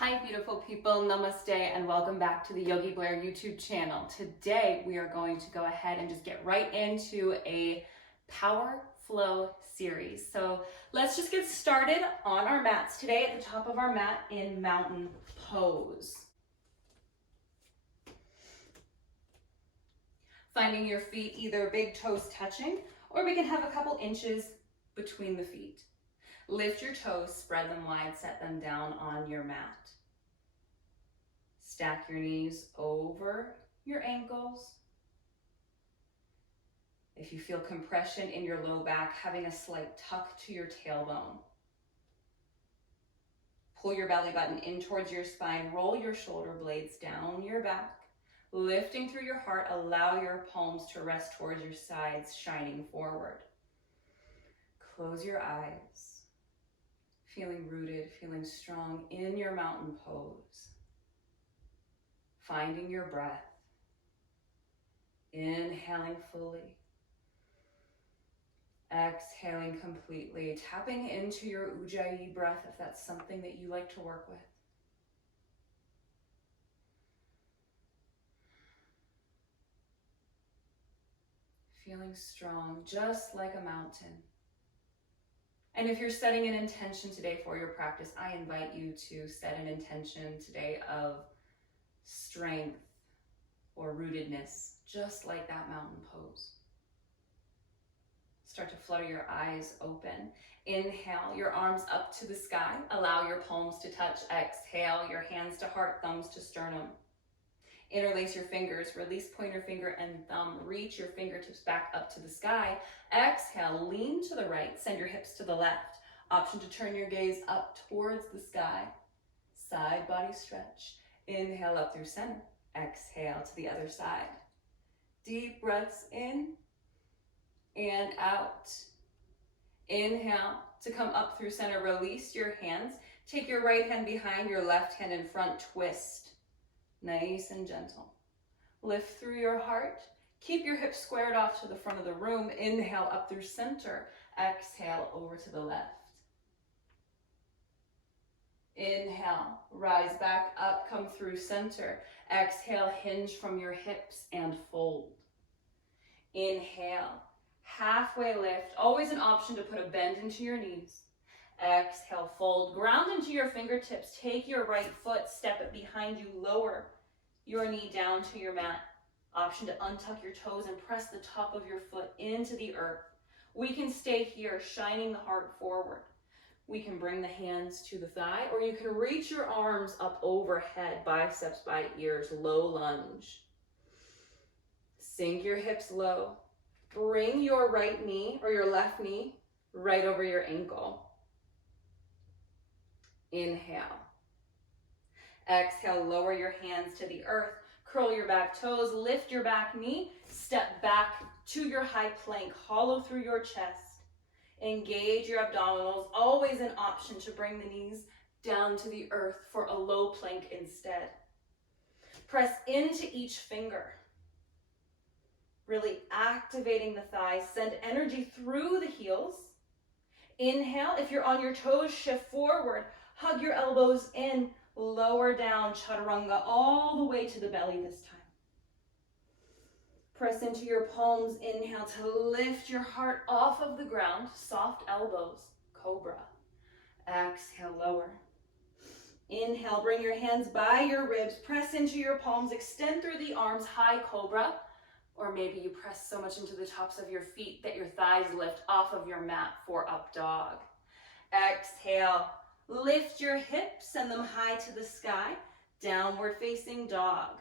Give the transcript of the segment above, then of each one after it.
Hi beautiful people, namaste, and welcome back to the Yogi Blair YouTube channel. Today we are going to go ahead and just get right into a power flow series. So let's just get started on our mats today at the top of our mat in mountain pose. Finding your feet either big toes touching, or we can have a couple inches between the feet. Lift your toes, spread them wide, set them down on your mat. Stack your knees over your ankles. If you feel compression in your low back, having a slight tuck to your tailbone. Pull your belly button in towards your spine, roll your shoulder blades down your back, lifting through your heart, allow your palms to rest towards your sides, shining forward. Close your eyes, feeling rooted, feeling strong in your mountain pose. Finding your breath, inhaling fully, exhaling completely, tapping into your Ujjayi breath if that's something that you like to work with. Feeling strong, just like a mountain. And if you're setting an intention today for your practice, I invite you to set an intention today of strength or rootedness, just like that mountain pose. Start to flutter your eyes open. Inhale, your arms up to the sky. Allow your palms to touch. Exhale, your hands to heart, thumbs to sternum. Interlace your fingers, release pointer finger and thumb. Reach your fingertips back up to the sky. Exhale, lean to the right, send your hips to the left. Option to turn your gaze up towards the sky. Side body stretch. Inhale up through center. Exhale to the other side. Deep breaths in and out. Inhale to come up through center. Release your hands. Take your right hand behind, your left hand in front. Twist. Nice and gentle. Lift through your heart. Keep your hips squared off to the front of the room. Inhale up through center. Exhale over to the left. Inhale, rise back up, come through center. Exhale, hinge from your hips and fold. Inhale, halfway lift. Always an option to put a bend into your knees. Exhale, fold, ground into your fingertips. Take your right foot, step it behind you, lower your knee down to your mat. Option to untuck your toes and press the top of your foot into the earth. We can stay here, shining the heart forward. We can bring the hands to the thigh, or you can reach your arms up overhead, biceps by ears, low lunge. Sink your hips low. Bring your right knee or your left knee right over your ankle. Inhale. Exhale, lower your hands to the earth. Curl your back toes, lift your back knee, step back to your high plank, hollow through your chest. Engage your abdominals, always an option to bring the knees down to the earth for a low plank instead. Press into each finger, really activating the thighs. Send energy through the heels. Inhale, if you're on your toes, shift forward, hug your elbows in, lower down, chaturanga, all the way to the belly this time. Press into your palms. Inhale to lift your heart off of the ground. Soft elbows, cobra. Exhale, lower. Inhale, bring your hands by your ribs. Press into your palms. Extend through the arms, high cobra. Or maybe you press so much into the tops of your feet that your thighs lift off of your mat for up dog. Exhale, lift your hips, send them high to the sky. Downward facing dog.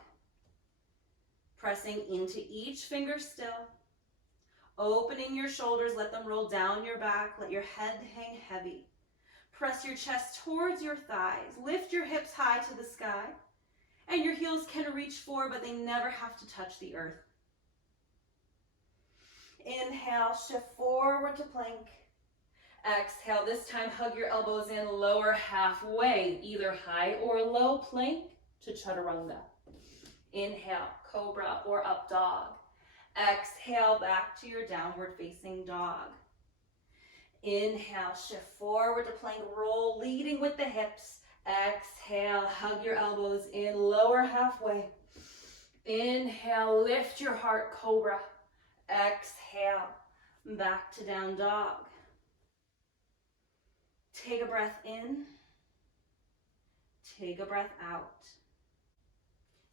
Pressing into each finger still. Opening your shoulders, let them roll down your back. Let your head hang heavy. Press your chest towards your thighs. Lift your hips high to the sky. And your heels can reach forward, but they never have to touch the earth. Inhale, shift forward to plank. Exhale, this time hug your elbows in, lower halfway, either high or low plank to chaturanga. Inhale, cobra or up dog. Exhale, back to your downward facing dog. Inhale, shift forward to plank, roll, leading with the hips. Exhale, hug your elbows in, lower halfway. Inhale, lift your heart, cobra. Exhale, back to down dog. Take a breath in. Take a breath out.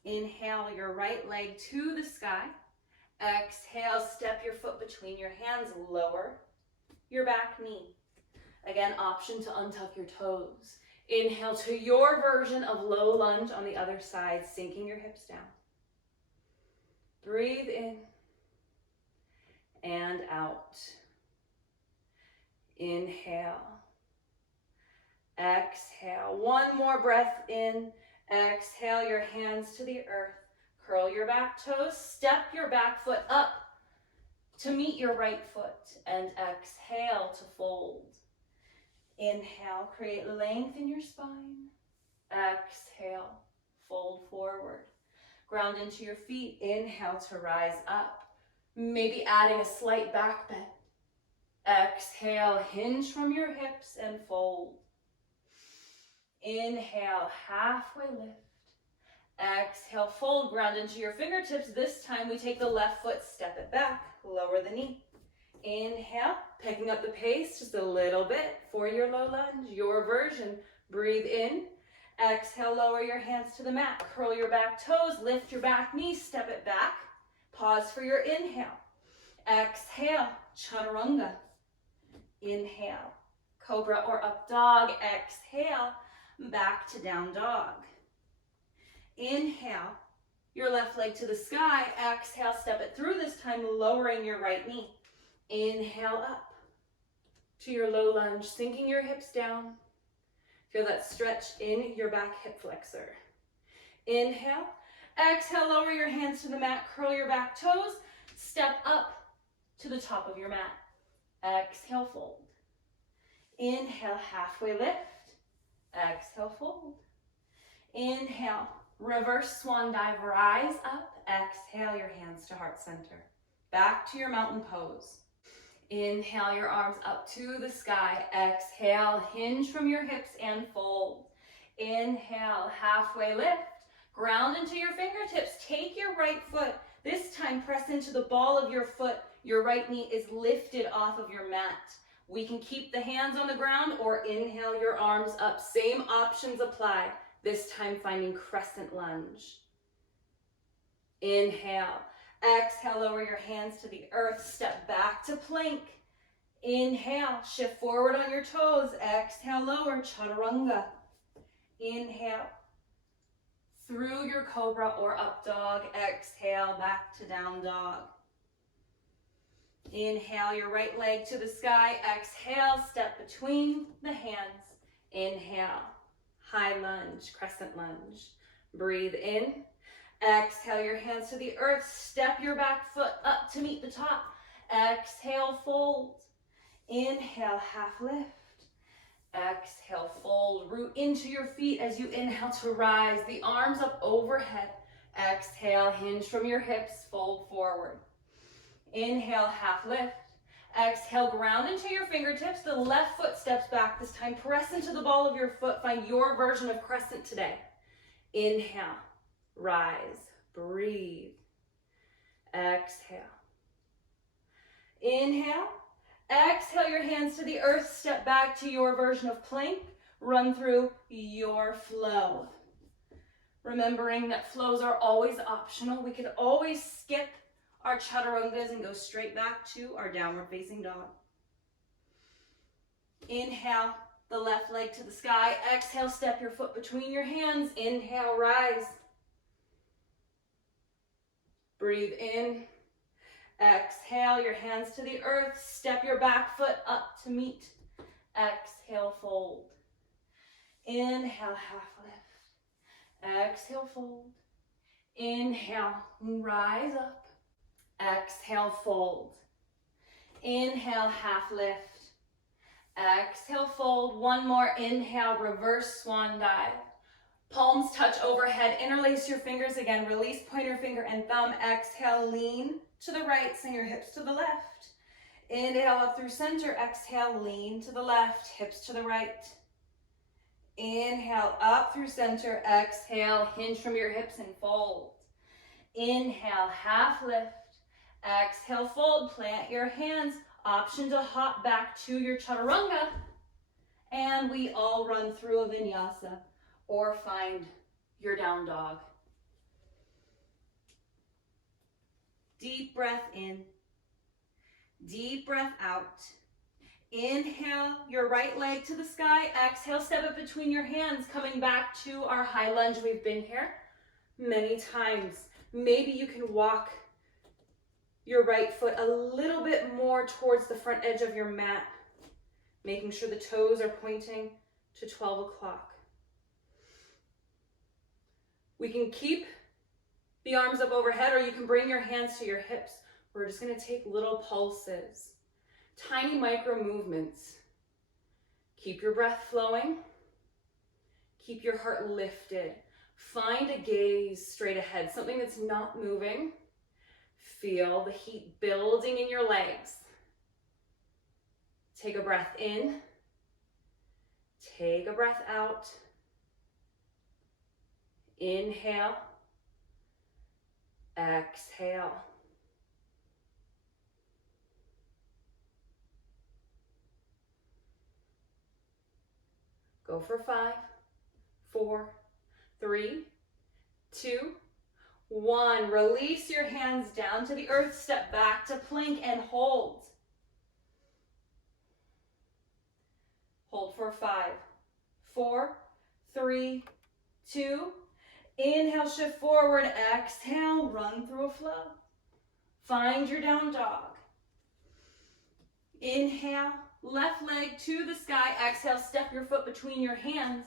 Inhale your right leg to the sky. Exhale, step your foot between your hands, lower your back knee. Again, option to untuck your toes. Inhale to your version of low lunge on the other side, sinking your hips down. Breathe in and out. Inhale. Exhale. One more breath in. Exhale your hands to the earth. Curl your back toes. Step your back foot up to meet your right foot. And exhale to fold. Inhale, create length in your spine. Exhale, fold forward. Ground into your feet. Inhale to rise up. Maybe adding a slight back bend. Exhale, hinge from your hips and fold. Inhale, halfway lift. Exhale, fold, ground into your fingertips. This time we take the left foot, step it back, lower the knee. Inhale, picking up the pace just a little bit for your low lunge, your version. Breathe in. Exhale, lower your hands to the mat. Curl your back toes, lift your back knee, step it back. Pause for your inhale. Exhale, chaturanga. Inhale, cobra or up dog. Exhale, back to down dog. Inhale, your left leg to the sky. Exhale, step it through, this time lowering your right knee. Inhale up to your low lunge, sinking your hips down. Feel that stretch in your back hip flexor. Inhale. Exhale, lower your hands to the mat, curl your back toes, step up to the top of your mat. Exhale, fold. Inhale, halfway lift. Exhale, fold. Inhale, reverse swan dive, rise up. Exhale, your hands to heart center. Back to your mountain pose. Inhale your arms up to the sky. Exhale, hinge from your hips and fold. Inhale, halfway lift. Ground into your fingertips. Take your right foot. This time press into the ball of your foot. Your right knee is lifted off of your mat. We can keep the hands on the ground or inhale your arms up. Same options apply. This time finding crescent lunge. Inhale. Exhale, lower your hands to the earth. Step back to plank. Inhale, shift forward on your toes. Exhale, lower, chaturanga. Inhale. Through your cobra or up dog. Exhale, back to down dog. Inhale your right leg to the sky. Exhale, step between the hands. Inhale, high lunge, crescent lunge. Breathe in. Exhale your hands to the earth. Step your back foot up to meet the top. Exhale, fold. Inhale, half lift. Exhale, fold. Root into your feet as you inhale to rise. The arms up overhead. Exhale, hinge from your hips, fold forward. Inhale, half lift. Exhale, ground into your fingertips. The left foot steps back. This time, press into the ball of your foot. Find your version of crescent today. Inhale, rise, breathe. Exhale. Inhale. Exhale your hands to the earth. Step back to your version of plank. Run through your flow. Remembering that flows are always optional. We could always skip our chaturangas and go straight back to our downward facing dog. Inhale, the left leg to the sky. Exhale, step your foot between your hands. Inhale, rise. Breathe in. Exhale, your hands to the earth. Step your back foot up to meet. Exhale, fold. Inhale, half lift. Exhale, fold. Inhale, rise up. Exhale, fold. Inhale, half lift. Exhale, fold. One more. Inhale, reverse swan dive. Palms touch overhead. Interlace your fingers again. Release pointer finger and thumb. Exhale, lean to the right. Send your hips to the left. Inhale up through center. Exhale, lean to the left. Hips to the right. Inhale, up through center. Exhale, hinge from your hips and fold. Inhale, half lift. Exhale, fold, plant your hands. Option to hop back to your chaturanga. And we all run through a vinyasa or find your down dog. Deep breath in, deep breath out. Inhale your right leg to the sky. Exhale, step it between your hands, coming back to our high lunge. We've been here many times. Maybe you can walk your right foot a little bit more towards the front edge of your mat, making sure the toes are pointing to 12 o'clock. We can keep the arms up overhead, or you can bring your hands to your hips. We're just gonna take little pulses, tiny micro movements. Keep your breath flowing. Keep your heart lifted. Find a gaze straight ahead, something that's not moving. Feel the heat building in your legs. Take a breath in. Take a breath out. Inhale. Exhale. Go for 5, 4, 3, 2, 1. Release your hands down to the earth. Step back to plank and hold. Hold for 5, 4, 3, 2. Inhale, shift forward. Exhale, run through a flow. Find your down dog. Inhale, left leg to the sky. Exhale, step your foot between your hands.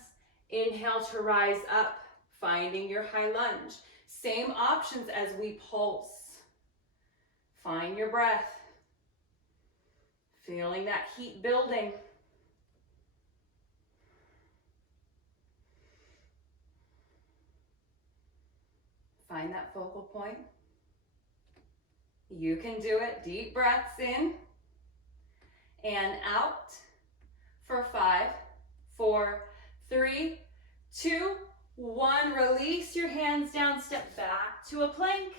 Inhale to rise up, finding your high lunge. Same options as we pulse. Find your breath. Feeling that heat building. Find that focal point. You can do it. Deep breaths in and out for 5, 4, 3, 2, 1. Release your hands down. Step back to a plank.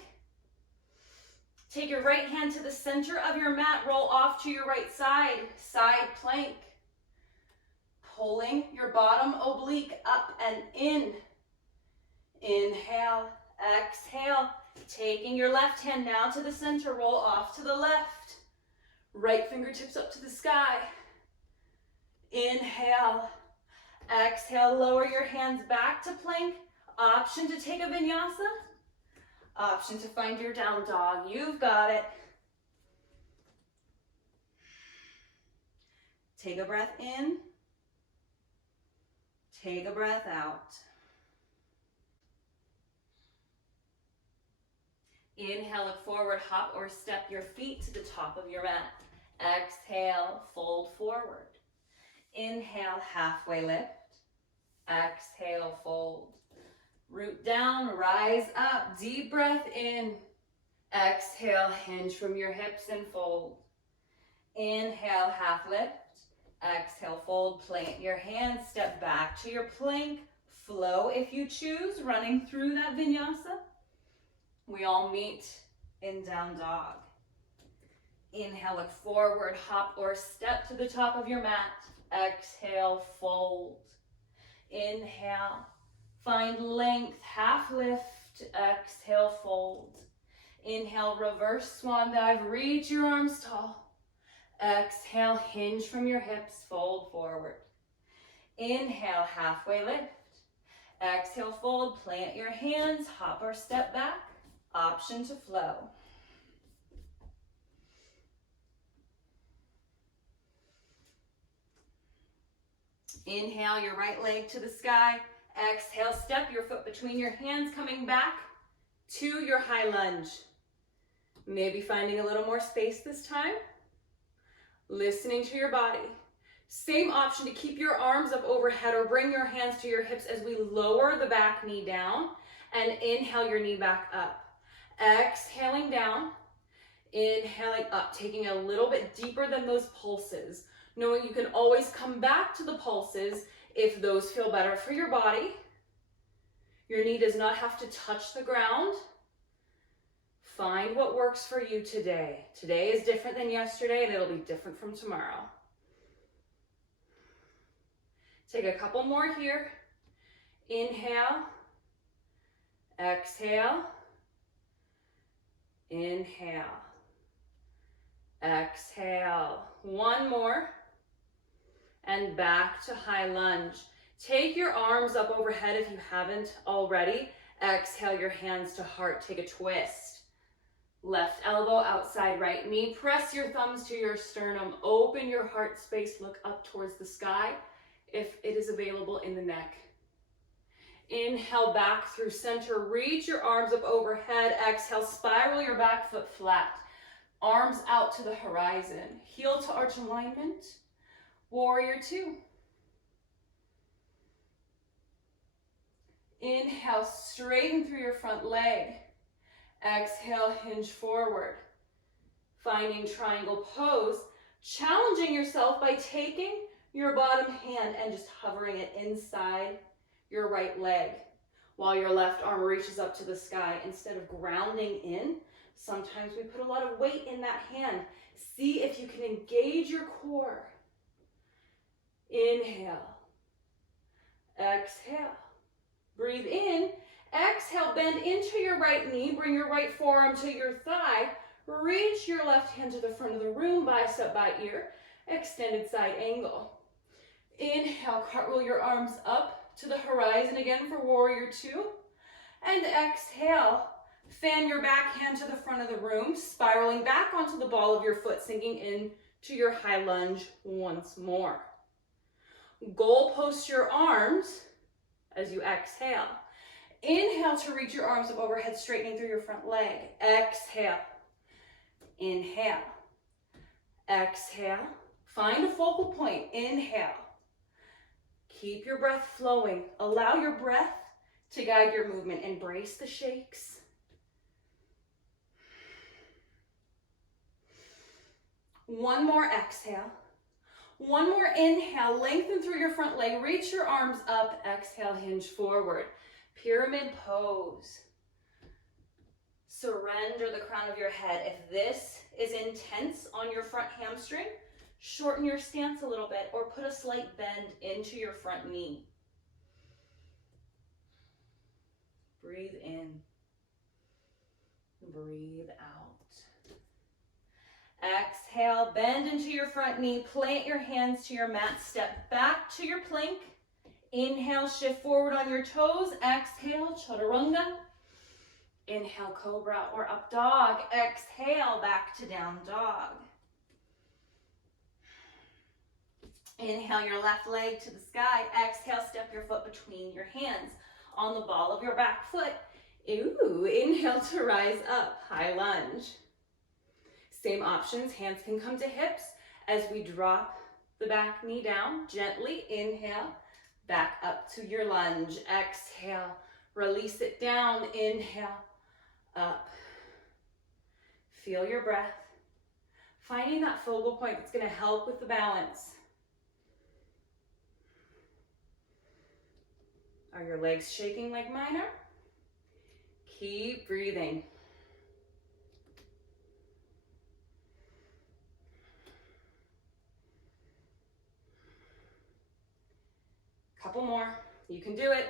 Take your right hand to the center of your mat. Roll off to your right side. Side plank. Pulling your bottom oblique up and in. Inhale. Exhale, taking your left hand now to the center, roll off to the left. Right fingertips up to the sky. Inhale, exhale, lower your hands back to plank. Option to take a vinyasa. Option to find your down dog. You've got it. Take a breath in. Take a breath out. Inhale, look forward, hop or step your feet to the top of your mat. Exhale, fold forward. Inhale, halfway lift. Exhale, fold. Root down, rise up, deep breath in. Exhale, hinge from your hips and fold. Inhale, half lift. Exhale, fold, plant your hands, step back to your plank. Flow if you choose, running through that vinyasa. We all meet in down dog. Inhale, look forward, hop or step to the top of your mat. Exhale, fold. Inhale, find length, half lift. Exhale, fold. Inhale, reverse swan dive, reach your arms tall. Exhale, hinge from your hips, fold forward. Inhale, halfway lift. Exhale, fold, plant your hands, hop or step back. Option to flow. Inhale your right leg to the sky. Exhale, step your foot between your hands, coming back to your high lunge. Maybe finding a little more space this time. Listening to your body. Same option to keep your arms up overhead or bring your hands to your hips as we lower the back knee down and inhale your knee back up. Exhaling down, inhaling up, taking a little bit deeper than those pulses, knowing you can always come back to the pulses if those feel better for your body. Your knee does not have to touch the ground. Find what works for you today. Today is different than yesterday, and it'll be different from tomorrow. Take a couple more here. Inhale, exhale, inhale, exhale. One more, and back to high lunge. Take your arms up overhead if you haven't already. Exhale your hands to heart. Take a twist. Left elbow outside right knee. Press your thumbs to your sternum. Open your heart space. Look up towards the sky if it is available in the neck. Inhale back through center. Reach your arms up overhead. Exhale, spiral your back foot flat. Arms out to the horizon. Heel to arch alignment. Warrior two. Inhale, straighten through your front leg. Exhale, hinge forward. Finding triangle pose. Challenging yourself by taking your bottom hand and just hovering it inside your right leg while your left arm reaches up to the sky. Instead of grounding in, sometimes we put a lot of weight in that hand. See if you can engage your core. Inhale. Exhale. Breathe in. Exhale, bend into your right knee. Bring your right forearm to your thigh. Reach your left hand to the front of the room, bicep by ear. Extended side angle. Inhale, cartwheel your arms up to the horizon again for warrior two. And exhale, fan your back hand to the front of the room, spiraling back onto the ball of your foot, sinking in to your high lunge once more. Goal post your arms as you exhale. Inhale to reach your arms up overhead, straightening through your front leg. Exhale. Inhale. Exhale. Find a focal point. Inhale. Keep your breath flowing. Allow your breath to guide your movement. Embrace the shakes. One more exhale. One more inhale. Lengthen through your front leg. Reach your arms up. Exhale, hinge forward. Pyramid pose. Surrender the crown of your head. If this is intense on your front hamstring, shorten your stance a little bit or put a slight bend into your front knee. Breathe in. Breathe out. Exhale, bend into your front knee. Plant your hands to your mat. Step back to your plank. Inhale, shift forward on your toes. Exhale, chaturanga. Inhale, cobra or up dog. Exhale, back to down dog. Inhale your left leg to the sky. Exhale, step your foot between your hands on the ball of your back foot. Ooh, inhale to rise up, high lunge. Same options, hands can come to hips as we drop the back knee down. Gently inhale, back up to your lunge. Exhale, release it down. Inhale, up. Feel your breath. Finding that focal point that's going to help with the balance. Are your legs shaking like mine are? Keep breathing. Couple more. You can do it.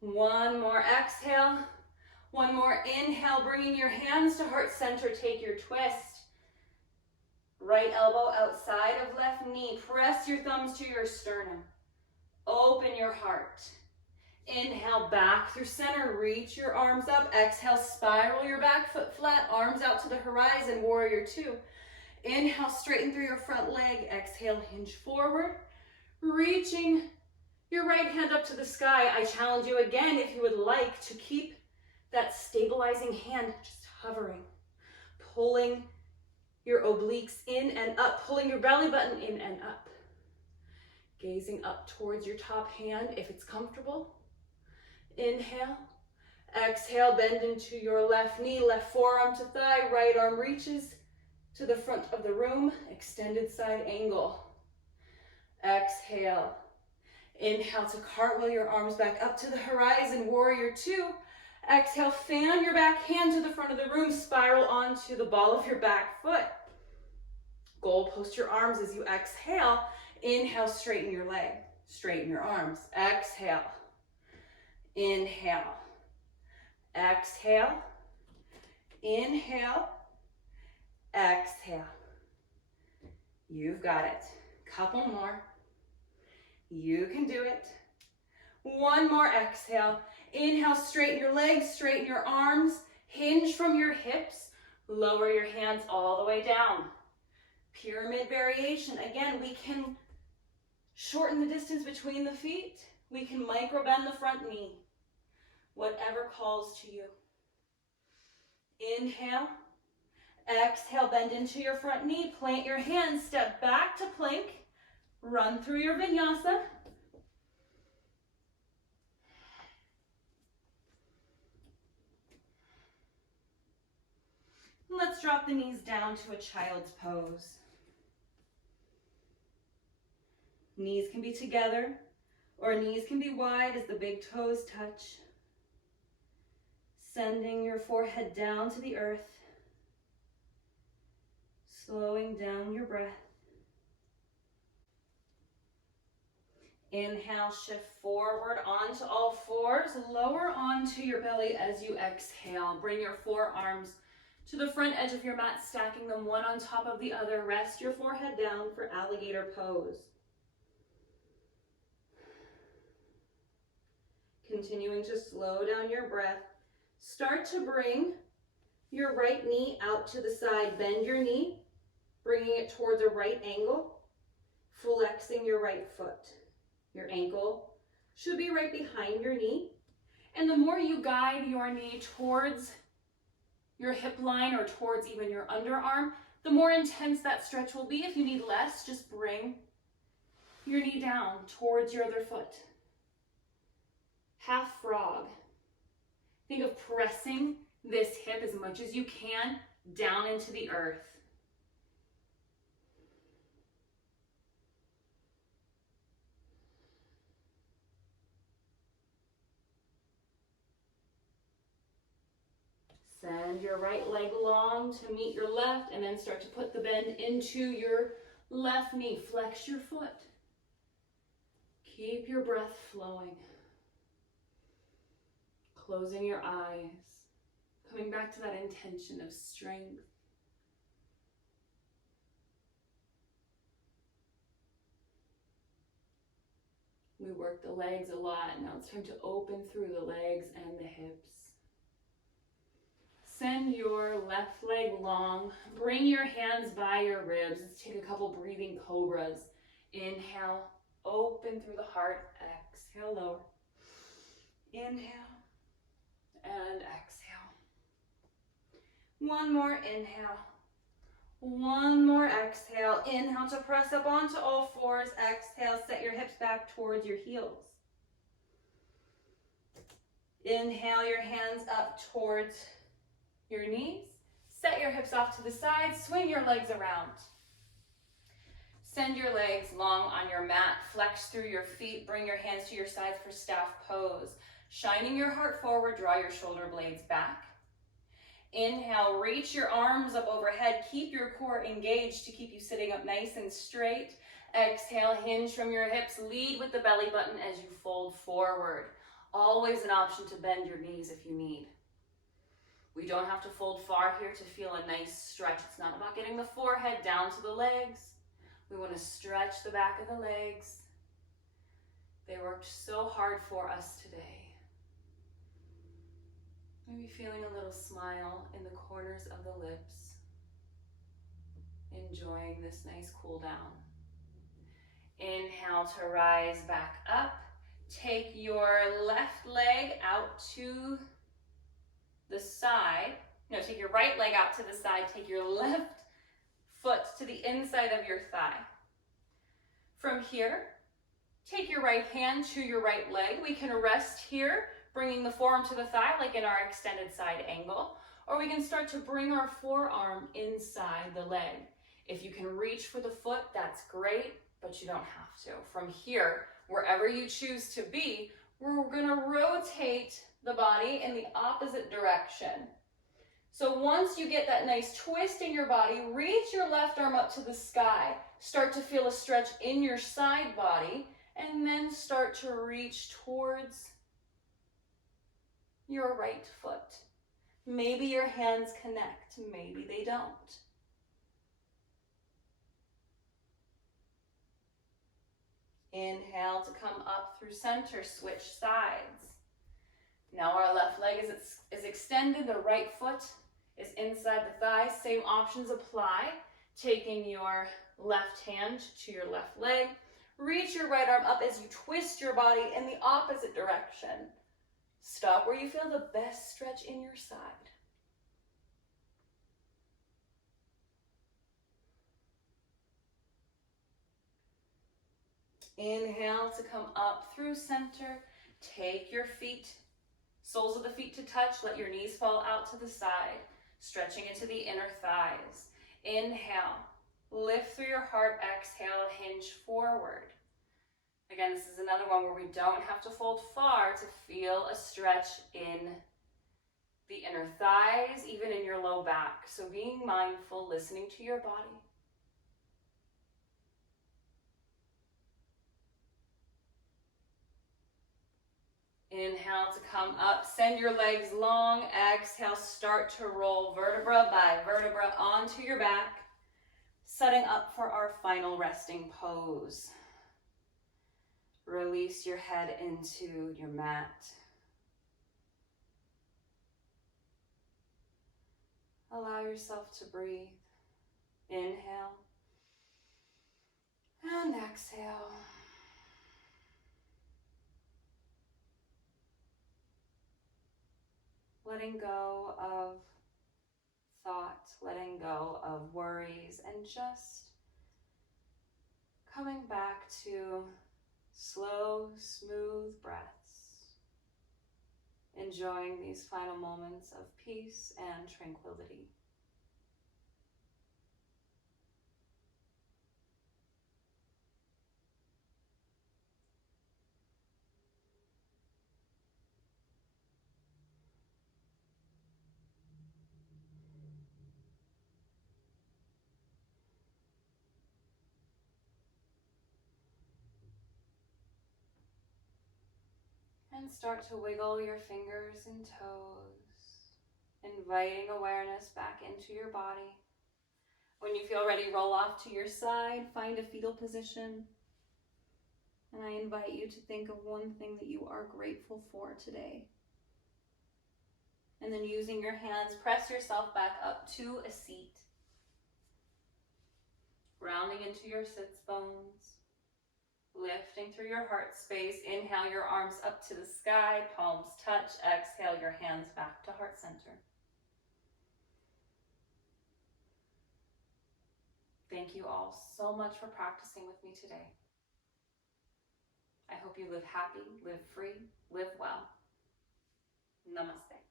One more exhale. One more inhale, bringing your hands to heart center. Take your twist. Right elbow outside of left knee. Press your thumbs to your sternum. Open your heart. Inhale, back through center. Reach your arms up. Exhale, spiral your back foot flat. Arms out to the horizon, warrior two. Inhale, straighten through your front leg. Exhale, hinge forward. Reaching your right hand up to the sky. I challenge you again, if you would like, to keep that stabilizing hand just hovering. Pulling your obliques in and up. Pulling your belly button in and up. Gazing up towards your top hand if it's comfortable. Inhale. Exhale, bend into your left knee. Left forearm to thigh. Right arm reaches to the front of the room, extended side angle. Exhale. Inhale to cartwheel your arms back up to the horizon, warrior two. Exhale, fan your back hand to the front of the room, spiral onto the ball of your back foot. Goal post your arms as you exhale. Inhale, straighten your leg, straighten your arms. Exhale, inhale, exhale, inhale, exhale. You've got it. Couple more. You can do it. One more exhale. Inhale, straighten your legs, straighten your arms, hinge from your hips, lower your hands all the way down. Pyramid variation. Again, we can shorten the distance between the feet. We can micro bend the front knee. Whatever calls to you. Inhale. Exhale, bend into your front knee. Plant your hands, step back to plank. Run through your vinyasa. Let's drop the knees down to a child's pose. Knees can be together, or knees can be wide as the big toes touch. Sending your forehead down to the earth. Slowing down your breath. Inhale, shift forward onto all fours. Lower onto your belly as you exhale. Bring your forearms to the front edge of your mat, stacking them one on top of the other. Rest your forehead down for alligator pose. Continuing to slow down your breath. Start to bring your right knee out to the side. Bend your knee, bringing it towards a right angle, flexing your right foot. Your ankle should be right behind your knee. And the more you guide your knee towards your hip line or towards even your underarm, the more intense that stretch will be. If you need less, just bring your knee down towards your other foot. Half frog. Think of pressing this hip as much as you can down into the earth. Send your right leg long to meet your left, and then start to put the bend into your left knee. Flex your foot. Keep your breath flowing. Closing your eyes. Coming back to that intention of strength. We work the legs a lot. Now it's time to open through the legs and the hips. Send your left leg long. Bring your hands by your ribs. Let's take a couple breathing cobras. Inhale, open through the heart. Exhale, lower. Inhale and exhale. One more inhale. One more exhale. Inhale to press up onto all fours. Exhale, set your hips back towards your heels. Inhale your hands up towards your knees. Set your hips off to the side. Swing your legs around. Send your legs long on your mat. Flex through your feet. Bring your hands to your sides for staff pose. Shining your heart forward, draw your shoulder blades back. Inhale, reach your arms up overhead. Keep your core engaged to keep you sitting up nice and straight. Exhale, hinge from your hips. Lead with the belly button as you fold forward. Always an option to bend your knees if you need. We don't have to fold far here to feel a nice stretch. It's not about getting the forehead down to the legs. We want to stretch the back of the legs. They worked so hard for us today. Maybe feeling a little smile in the corners of the lips. Enjoying this nice cool down. Inhale to rise back up. Take your left leg out to the side. No, take your right leg out to the side. Take your left foot to the inside of your thigh. From here, take your right hand to your right leg. We can rest here, bringing the forearm to the thigh like in our extended side angle. or we can start to bring our forearm inside the leg. If you can reach for the foot, that's great, but you don't have to. From here, wherever you choose to be, we're gonna rotate the body in the opposite direction. So once you get that nice twist in your body, reach your left arm up to the sky. Start to feel a stretch in your side body, and then start to reach towards your right foot. Maybe your hands connect, maybe they don't. Inhale to come up through center, switch sides. Now our left leg is extended, the right foot is inside the thigh. Same options apply. Taking your left hand to your left leg. Reach your right arm up as you twist your body in the opposite direction. Stop where you feel the best stretch in your side. Inhale to come up through center. Take your feet, soles of the feet to touch. Let your knees fall out to the side, stretching into the inner thighs. Inhale, lift through your heart. Exhale, hinge forward. Again, this is another one where we don't have to fold far to feel a stretch in the inner thighs, even in your low back. So being mindful, listening to your body. Inhale to come up, send your legs long. Exhale, start to roll vertebra by vertebra onto your back, setting up for our final resting pose. Release your head into your mat. Allow yourself to breathe. Inhale and exhale. Letting go of thought, letting go of worries, and just coming back to slow, smooth breaths. Enjoying these final moments of peace and tranquility. And start to wiggle your fingers and toes, inviting awareness back into your body. When you feel ready, roll off to your side, find a fetal position. And I invite you to think of one thing that you are grateful for today. And then using your hands, press yourself back up to a seat. Rounding into your sits bones. Lifting through your heart space. Inhale your arms up to the sky, palms touch. Exhale your hands back to heart center. Thank you all so much for practicing with me today. I hope you live happy, live free, live well. Namaste.